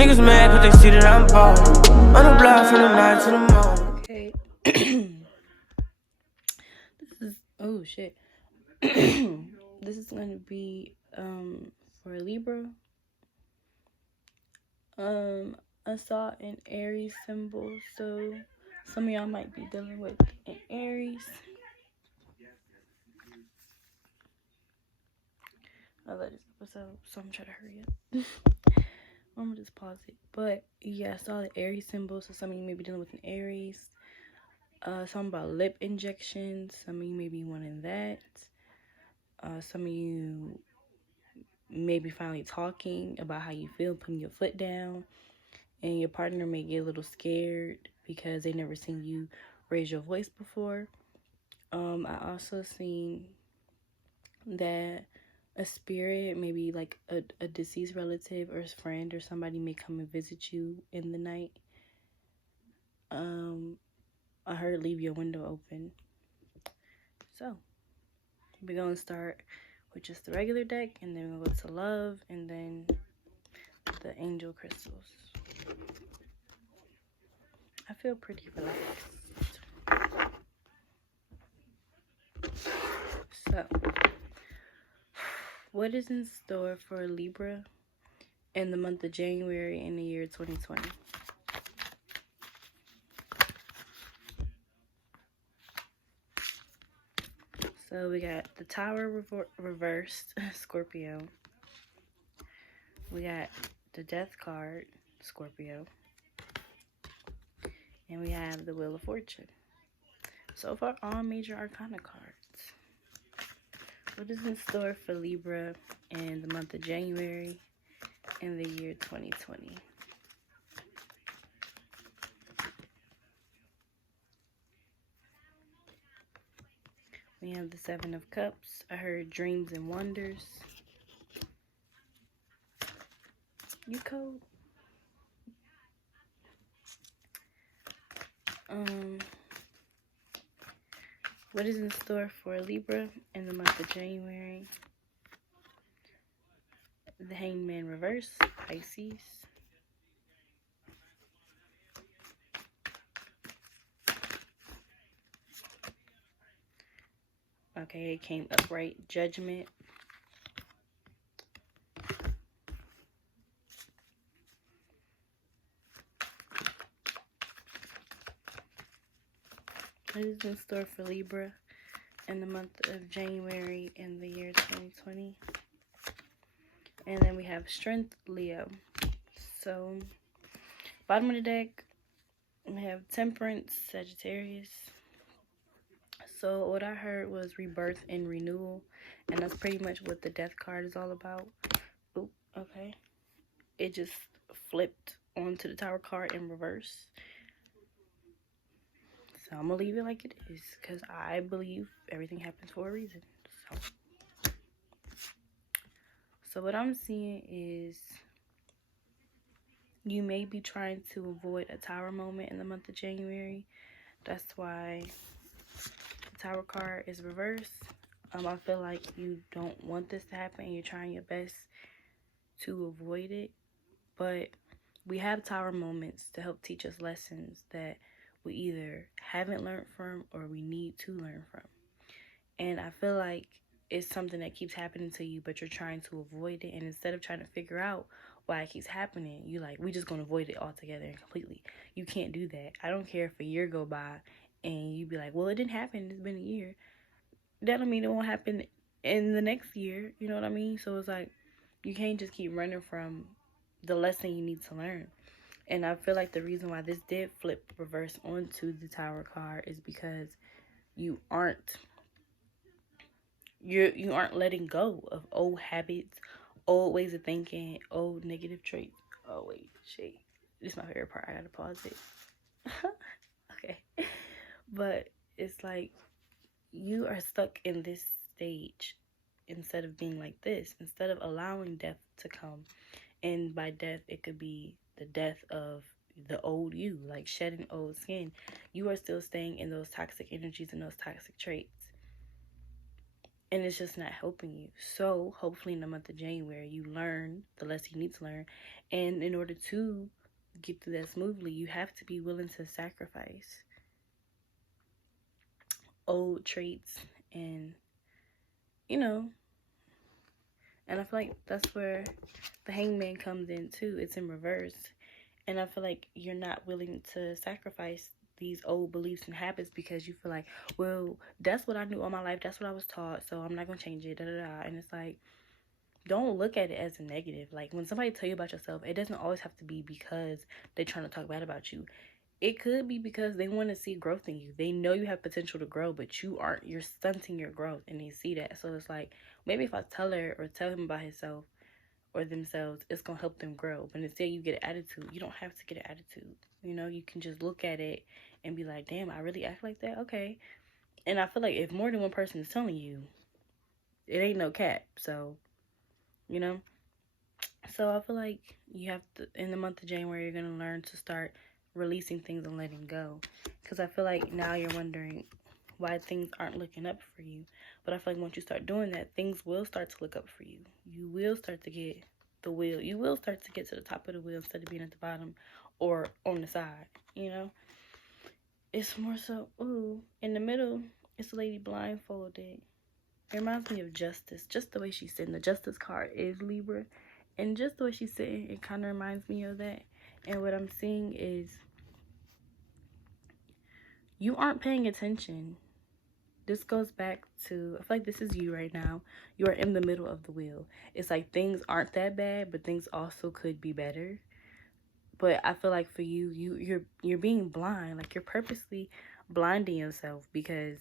Niggas mad cause they see that I'm ballin'. On the block from the night to the morning. Okay. This is, oh shit. This is going to be for Libra. I saw an Aries symbol, so some of y'all might be dealing with an Aries. I love this episode, so I'm trying to hurry up. I'm gonna just pause it. But yeah, I saw the Aries symbol, so some of you may be dealing with an Aries. Something about lip injections. Some of you may be wanting that. Some of you may be finally talking about how you feel, putting your foot down, and your partner may get a little scared because they never seen you raise your voice before. I also seen that a spirit, maybe like a deceased relative or friend or somebody, may come and visit you in the night. I heard leave your window open. So we're gonna start with just the regular deck, and then we'll go to love, and then the angel crystals. I feel pretty relaxed. So, what is in store for Libra in the month of January in the year 2020? So we got the Tower reversed, Scorpio. We got the Death card, Scorpio. And we have the Wheel of Fortune. So far, all major arcana cards. What is in store for Libra in the month of January in the year 2020? We have the Seven of Cups. I heard dreams and wonders. You cold? What is in store for Libra in the month of January? The Hangman reverse, Pisces. Okay, it came upright, Judgment. What is in store for Libra in the month of January in the year 2020? And then we have Strength, Leo. So, bottom of the deck, we have Temperance, Sagittarius. So, what I heard was rebirth and renewal, and that's pretty much what the Death card is all about. Oop, okay. It just flipped onto the Tower card in reverse. So I'm gonna leave it like it is, because I believe everything happens for a reason. So what I'm seeing is you may be trying to avoid a Tower moment in the month of January. That's why the Tower card is reversed. I feel like you don't want this to happen, and you're trying your best to avoid it. But we have Tower moments to help teach us lessons that we either haven't learned from or we need to learn from. And I feel like it's something that keeps happening to you, but you're trying to avoid it. And instead of trying to figure out why it keeps happening, you're like, we just gonna avoid it altogether and completely. You can't do that. I don't care if a year go by and you be like, well, it didn't happen, it's been a year. That don't mean it won't happen in the next year. You know what I mean? So it's like, you can't just keep running from the lesson you need to learn. And I feel like the reason why this did flip reverse onto the Tower card is because you aren't letting go of old habits, old ways of thinking, old negative traits. Oh wait, shit. This is my favorite part. I gotta pause it. Okay. But it's like you are stuck in this stage instead of being like this, instead of allowing death to come. And by death, it could be the death of the old you, like shedding old skin. You are still staying in those toxic energies and those toxic traits. and it's just not helping you. So hopefully in the month of January, you learn the lesson you need to learn. And in order to get through that smoothly, you have to be willing to sacrifice old traits and, you know, and I feel like that's where the hangman comes in too. It's in reverse. And I feel like you're not willing to sacrifice these old beliefs and habits because you feel like, well, that's what I knew all my life. That's what I was taught. So I'm not going to change it. Da, da, da. And it's like, don't look at it as a negative. Like, when somebody tell you about yourself, it doesn't always have to be because they're trying to talk bad about you. It could be because they want to see growth in you. They know you have potential to grow, but you're stunting your growth, and they see that. So it's like, maybe if I tell her or tell him about himself or themselves, it's going to help them grow. But instead you get an attitude. You don't have to get an attitude. You know, you can just look at it and be like, damn, I really act like that? Okay. And I feel like if more than one person is telling you, it ain't no cap. So, you know. So I feel like you have to, in the month of January, you're going to learn to start releasing things and letting go. Because I feel like now you're wondering why things aren't looking up for you. But I feel like once you start doing that, things will start to look up for you. You will start to get the wheel. You will start to get to the top of the wheel instead of being at the bottom or on the side, you know? It's more so, ooh, in the middle, it's a lady blindfolded. It reminds me of Justice. Just the way she's sitting. The Justice card is Libra. And just the way she's sitting, it kind of reminds me of that. And what I'm seeing is you aren't paying attention. This goes back to, I feel like this is you right now. You are in the middle of the wheel. It's like things aren't that bad, but things also could be better. But I feel like for you, you're being blind. Like, you're purposely blinding yourself because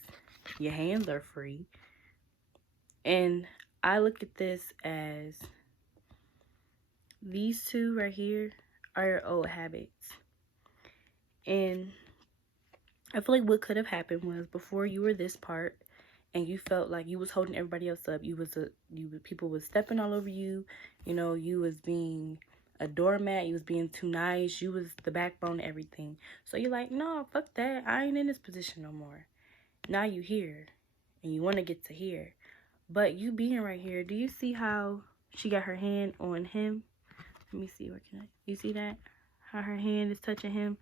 your hands are free. And I look at this as these two right here are your old habits. And I feel like what could have happened was before you were this part and you felt like you was holding everybody else up, people was stepping all over you, you know, you was being a doormat, you was being too nice, you was the backbone of everything. So you're like, no, fuck that, I ain't in this position no more. Now you here and you want to get to here. But you being right here, do you see how she got her hand on him? Let me see, you see that? How her hand is touching him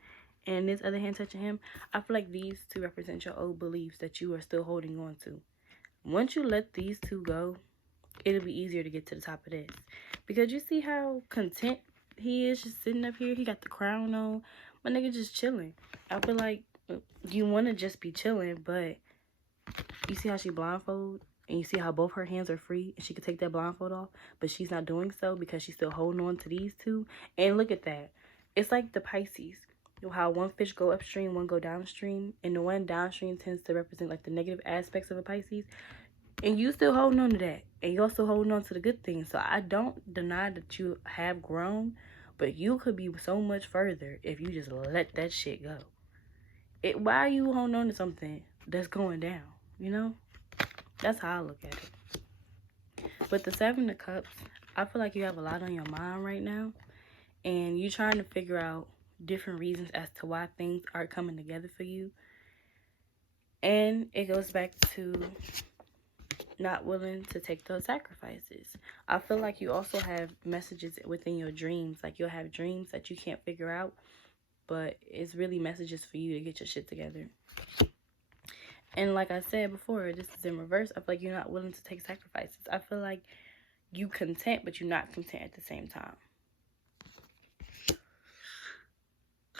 and this other hand touching him? I feel like these two represent your old beliefs that you are still holding on to. Once you let these two go, it'll be easier to get to the top of this. Because you see how content he is just sitting up here? He got the crown on. My nigga just chilling. I feel like you want to just be chilling, but you see how she blindfolded? And you see how both her hands are free and she could take that blindfold off, but she's not doing so because she's still holding on to these two. And look at that. It's like the Pisces. You know how one fish go upstream, one go downstream, and the one downstream tends to represent like the negative aspects of a Pisces. And you still holding on to that. And you also holding on to the good things. So I don't deny that you have grown, but you could be so much further if you just let that shit go. Why are you holding on to something that's going down, you know? That's how I look at it. But the Seven of Cups, I feel like you have a lot on your mind right now. And you're trying to figure out different reasons as to why things aren't coming together for you. And it goes back to not willing to take those sacrifices. I feel like you also have messages within your dreams. Like, you'll have dreams that you can't figure out. But it's really messages for you to get your shit together. And like I said before, this is in reverse. I feel like you're not willing to take sacrifices. I feel like you content, but you're not content at the same time.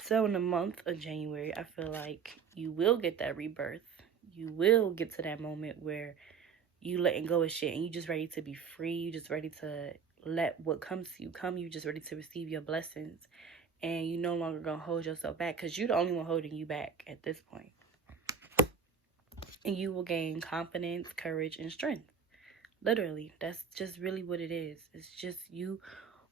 So in the month of January, I feel like you will get that rebirth. You will get to that moment where you letting go of shit and you just ready to be free. You just ready to let what comes to you come. You just ready to receive your blessings. And you no longer going to hold yourself back because you're the only one holding you back at this point. And you will gain confidence, courage, and strength. Literally, that's just really what it is. It's just you.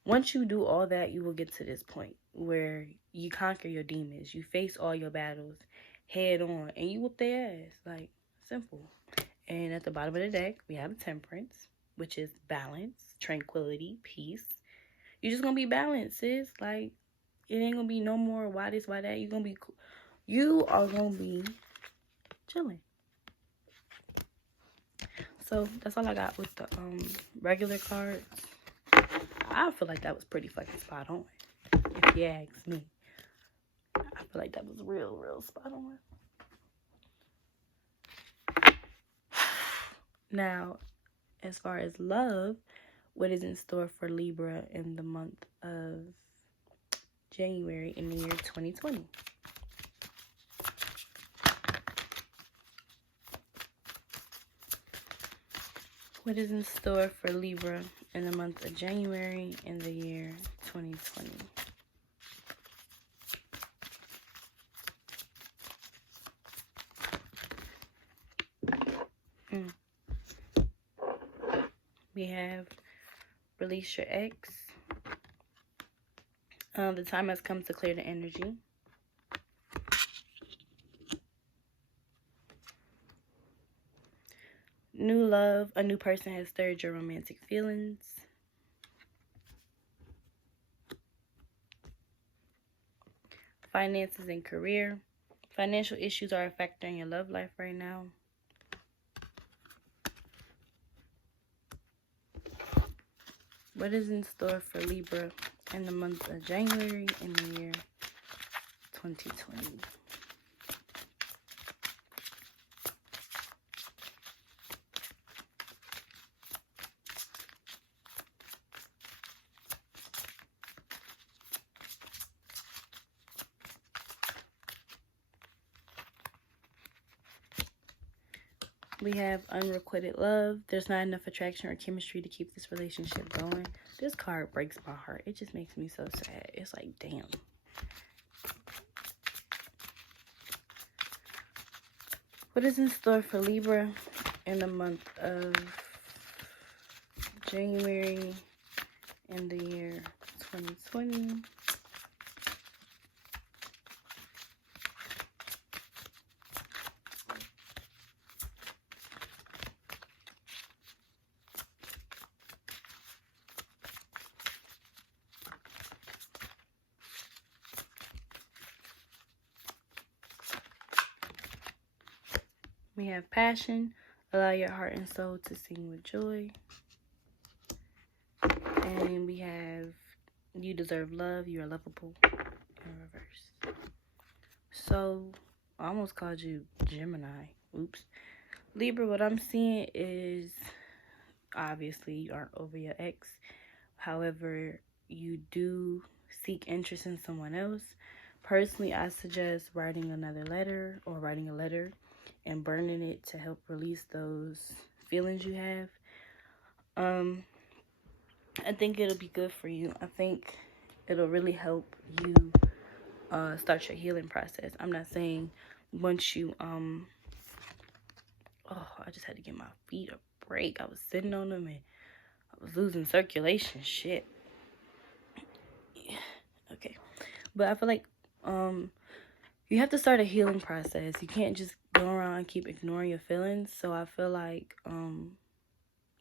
Once you do all that, you will get to this point where you conquer your demons. You face all your battles head on. And you whoop their ass. Like, simple. And at the bottom of the deck, we have Temperance, which is balance, tranquility, peace. You're just going to be balanced, sis. Like, it ain't going to be no more why this, why that. You're going to be cool. You are going to be chilling. So that's all I got with the regular cards. I feel like that was pretty fucking spot on, if you ask me. I feel like that was real spot on. Now, as far as love, what is in store for Libra in the month of January in the year 2020? What is in store for Libra in the month of January in the year 2020? We have release your ex. The time has come to clear the energy. New love. A new person has stirred your romantic feelings. Finances and career. Financial issues are a factor in your love life right now. What is in store for Libra in the month of January in the year 2020? We have unrequited love. There's not enough attraction or chemistry to keep this relationship going. This card breaks my heart. It just makes me so sad. It's like, damn. What is in store for Libra in the month of January in the year 2020? We have passion. Allow your heart and soul to sing with joy. And we have you deserve love. You are lovable in reverse. So, I almost called you Gemini. Oops. Libra, what I'm seeing is obviously you aren't over your ex. However, you do seek interest in someone else. Personally, I suggest writing another letter or writing a letter and burning it to help release those feelings you have. I think it'll be good for you. I think it'll really help you start your healing process. I'm not saying once you I just had to give my feet a break. I was sitting on them and I was losing circulation. Shit. Yeah. Okay. But I feel like you have to start a healing process. You can't just go around and keep ignoring your feelings. So I feel like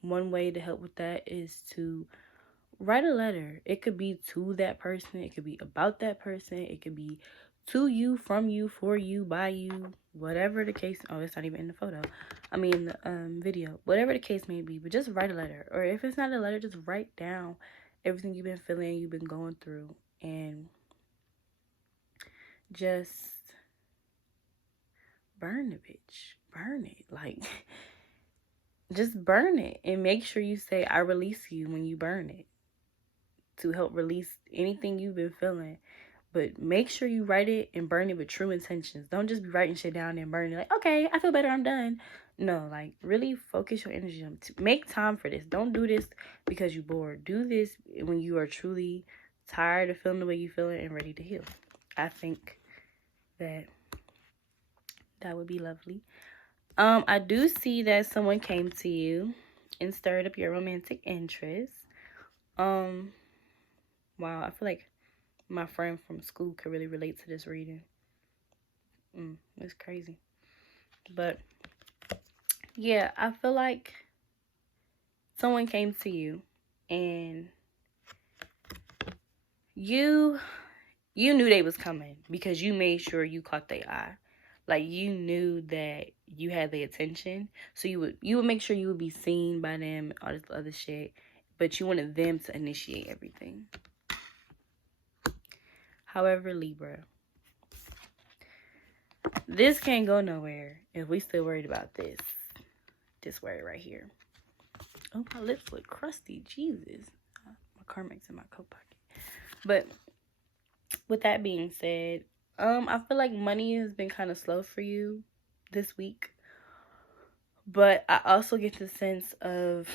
one way to help with that is to write a letter. It could be to that person. It could be about that person. It could be to you, from you, for you, by you, whatever the case. Oh, it's not even in the photo. I mean, the video. Whatever the case may be. But just write a letter. Or if it's not a letter, just write down everything you've been feeling, you've been going through. And just burn the bitch. Burn it. Like, just burn it. And make sure you say, I release you when you burn it. To help release anything you've been feeling. But make sure you write it and burn it with true intentions. Don't just be writing shit down and burning it like, okay, I feel better, I'm done. No, like, really focus your energy on make time for this. Don't do this because you're bored. Do this when you are truly tired of feeling the way you feel and ready to heal. I think that would be lovely. I do see that someone came to you and stirred up your romantic interest. Wow, I feel like my friend from school could really relate to this reading. It's crazy. But yeah, I feel like someone came to you and you knew they was coming because you made sure you caught their eye. Like, you knew that you had their attention, so you would make sure you would be seen by them, all this other shit, but you wanted them to initiate everything. However, Libra, this can't go nowhere if we still worried about this word right here. Oh, my lips look crusty. Jesus. My Carmac's in my coat pocket. But with that being said, I feel like money has been kind of slow for you this week. But I also get the sense of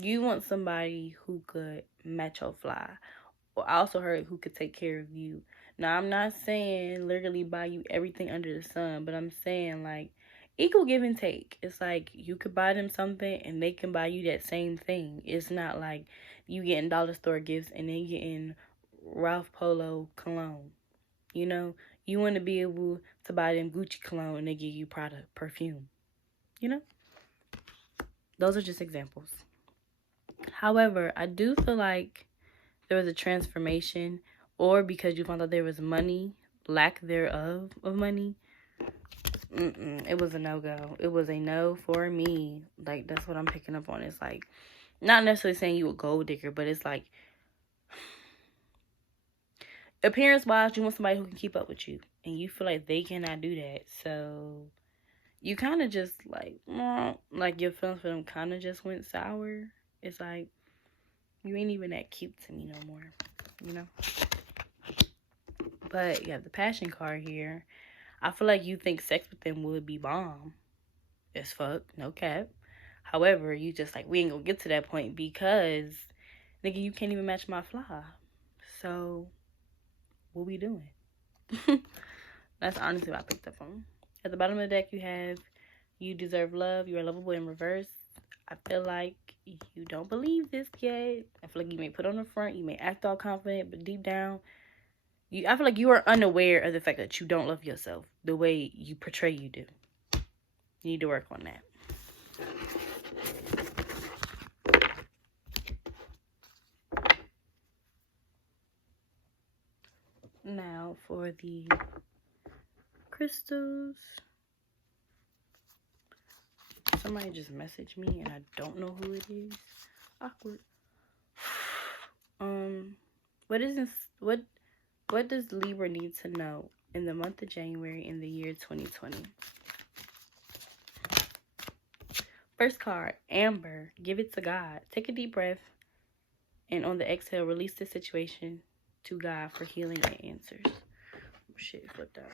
you want somebody who could match your fly. Or I also heard who could take care of you. Now, I'm not saying literally buy you everything under the sun, but I'm saying like equal give and take. It's like you could buy them something and they can buy you that same thing. It's not like you getting dollar store gifts and then getting Ralph Polo cologne. You know, you want to be able to buy them Gucci cologne and they give you Prada perfume. You know, those are just examples. However, I do feel like there was a transformation, or because you found out there was money, lack thereof of money. It was a no-go. It was a no for me. Like, that's what I'm picking up on. It's like, not necessarily saying you a gold digger, but it's like, appearance-wise, you want somebody who can keep up with you, and you feel like they cannot do that. So you kind of just like your feelings for them kind of just went sour. It's like, you ain't even that cute to me no more, you know? But you have the passion card here. I feel like you think sex with them would be bomb as fuck, no cap. However, you just like, we ain't gonna get to that point because, nigga, you can't even match my fly. So, what we doing? That's honestly what I picked up on. At the bottom of the deck, you have, you deserve love, you are lovable in reverse. I feel like you don't believe this yet. I feel like you may put on the front, you may act all confident, but deep down, I feel like you are unaware of the fact that you don't love yourself the way you portray you do. You need to work on that. Now for the crystals. Somebody just messaged me and I don't know who it is. Awkward. What does Libra need to know in the month of January in the year 2020? First card, Amber. Give it to God. Take a deep breath, and on the exhale, release the situation to God for healing and answers. Oh, shit, flipped out.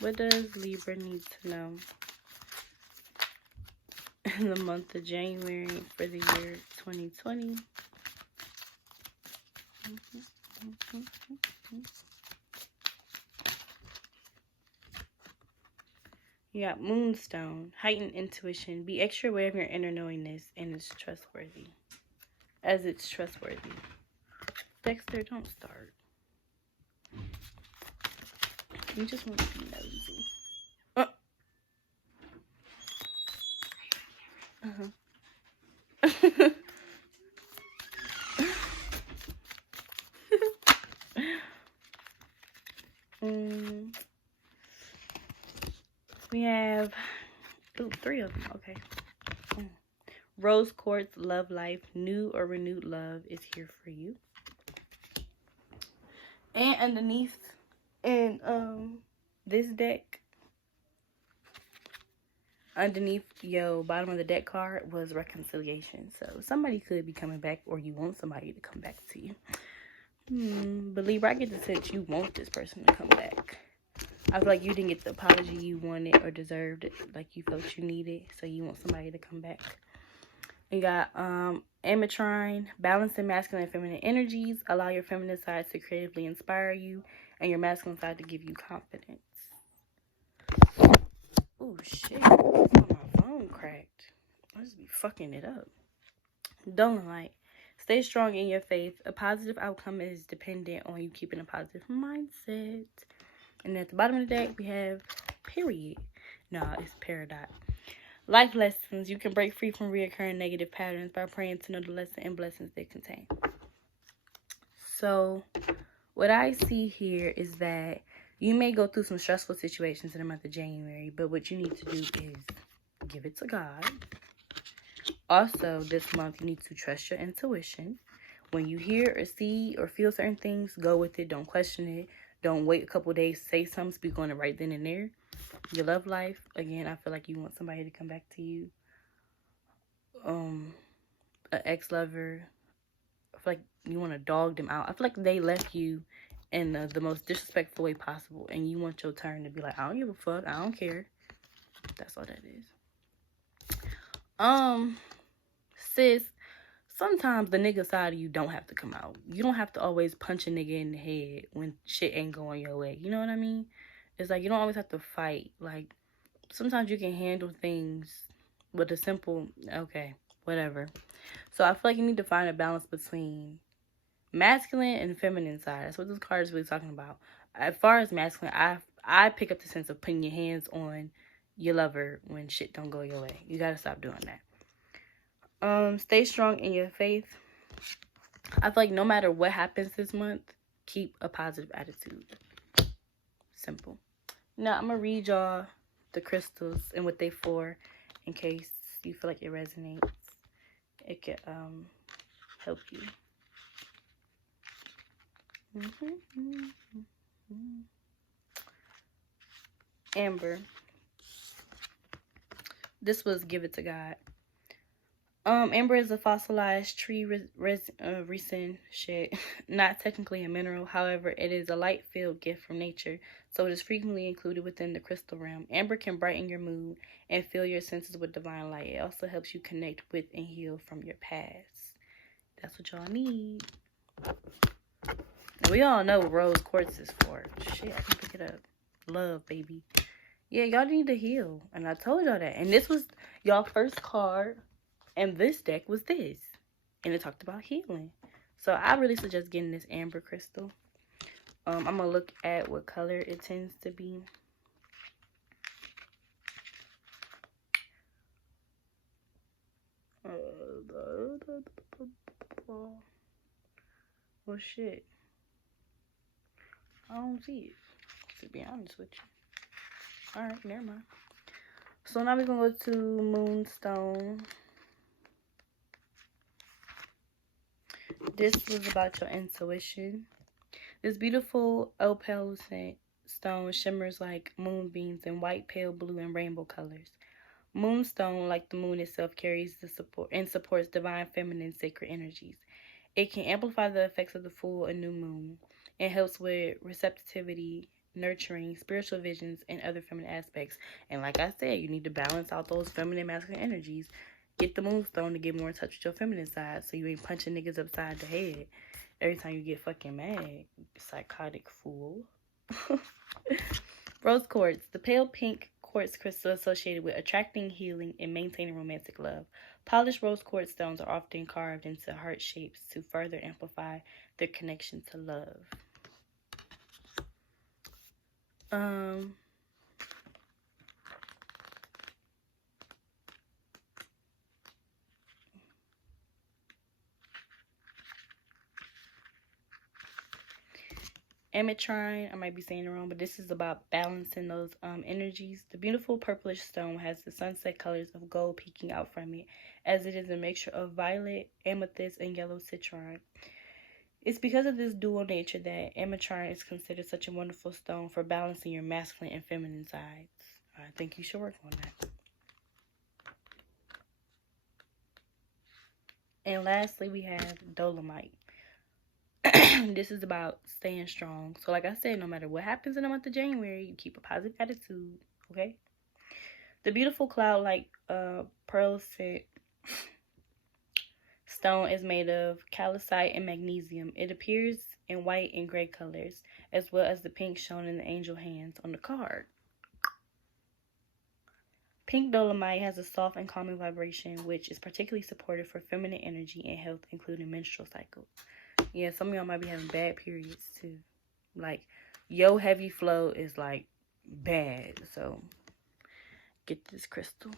What does Libra need to know in the month of January for the year 2020? You got Moonstone, heightened intuition. Be extra aware of your inner knowingness and it's trustworthy. As it's trustworthy. Dexter, don't start. You just want to be nosy. We have 3 of them. Okay. Rose quartz, love life, new or renewed love is here for you. And underneath in this deck, underneath your bottom of the deck card was reconciliation. So somebody could be coming back, or you want somebody to come back to you. But Libra, I get the sense you want this person to come back. I feel like you didn't get the apology you wanted or deserved, like you felt you needed, so you want somebody to come back. You got Ametrine, balancing masculine and feminine energies. Allow your feminine side to creatively inspire you and your masculine side to give you confidence. Oh, shit. My phone cracked. I just be fucking it up. Dolomite. Stay strong in your faith. A positive outcome is dependent on you keeping a positive mindset. And at the bottom of the deck, we have period. No, it's Peridot. Life lessons. You can break free from reoccurring negative patterns by praying to know the lesson and blessings they contain. So, what I see here is that you may go through some stressful situations in the month of January, but what you need to do is give it to God. Also, this month, you need to trust your intuition. When you hear or see or feel certain things, go with it. Don't question it. Don't wait a couple days to say something. Speak on it right then and there. Your love life. Again, I feel like you want somebody to come back to you. An ex-lover. I feel like you want to dog them out. I feel like they left you in the most disrespectful way possible. And you want your turn to be like, I don't give a fuck. I don't care. That's all that is. Sis, sometimes the nigga side of you don't have to come out. You don't have to always punch a nigga in the head when shit ain't going your way. You know what I mean? It's like you don't always have to fight. Like, sometimes you can handle things with a simple, okay, whatever. So I feel like you need to find a balance between masculine and feminine side. That's what this card is really talking about. As far as masculine, I pick up the sense of putting your hands on your lover when shit don't go your way. You gotta stop doing that. Stay strong in your faith. I feel like no matter what happens this month, keep a positive attitude. Simple. Now, I'm going to read y'all the crystals and what they for in case you feel like it resonates. It could help you. Amber. This was Give It to God. Amber is a fossilized tree resin shit. Not technically a mineral, however, it is a light-filled gift from nature, so it is frequently included within the crystal realm. Amber can brighten your mood and fill your senses with divine light. It also helps you connect with and heal from your past. That's what y'all need. Now, we all know what rose quartz is for. Shit, I can pick it up. Love, baby. Yeah, y'all need to heal, and I told y'all that. And this was y'all first card. And this deck was this. And it talked about healing. So I really suggest getting this amber crystal. I'm going to look at what color it tends to be. Well, shit. I don't see it, to be honest with you. Alright, never mind. So now we're going to go to Moonstone. This was about your intuition. This beautiful opalescent stone shimmers like moonbeams in white, pale blue, and rainbow colors. Moonstone, like the moon itself, carries the support and supports divine feminine sacred energies. It can amplify the effects of the full and new moon. It helps with receptivity, nurturing, spiritual visions, and other feminine aspects. And like I said, you need to balance out those feminine, masculine energies. Get the moonstone to get more in touch with your feminine side so you ain't punching niggas upside the head every time you get fucking mad, you psychotic fool. Rose quartz, the pale pink quartz crystal associated with attracting, healing, and maintaining romantic love. Polished rose quartz stones are often carved into heart shapes to further amplify their connection to love. Ametrine, I might be saying it wrong, but this is about balancing those energies. The beautiful purplish stone has the sunset colors of gold peeking out from it, as it is a mixture of violet, amethyst, and yellow citrine. It's because of this dual nature that ametrine is considered such a wonderful stone for balancing your masculine and feminine sides. I think you should work on that. And lastly, we have dolomite. This is about staying strong. So like I said, no matter what happens in the month of January, you keep a positive attitude, okay? The beautiful cloud-like pearl-set stone is made of calcite and magnesium. It appears in white and gray colors, as well as the pink shown in the angel hands on the card. Pink dolomite has a soft and calming vibration, which is particularly supportive for feminine energy and health, including menstrual cycles. Yeah, some of y'all might be having bad periods too. Like, your heavy flow is like bad. So, get this crystal.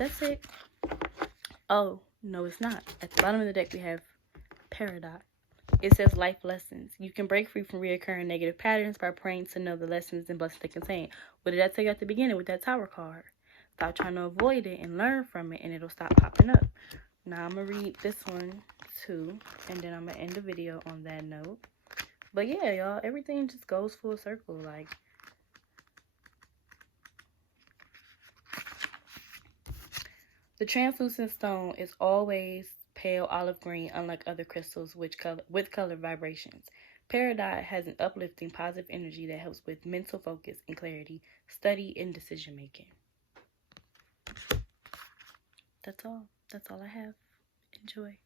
that's it. Oh, no, it's not. At the bottom of the deck, we have Paradox. It says life lessons. You can break free from reoccurring negative patterns by praying to know the lessons and blessings they contain. What did I tell you at the beginning with that Tower card? Stop trying to avoid it and learn from it, and it'll stop popping up. Now, I'm going to read this one, too, and then I'm going to end the video on that note. But, yeah, y'all, everything just goes full circle. Like, the translucent stone is always pale olive green, unlike other crystals with color vibrations. Peridot has an uplifting, positive energy that helps with mental focus and clarity, study, and decision making. That's all. That's all I have. Enjoy.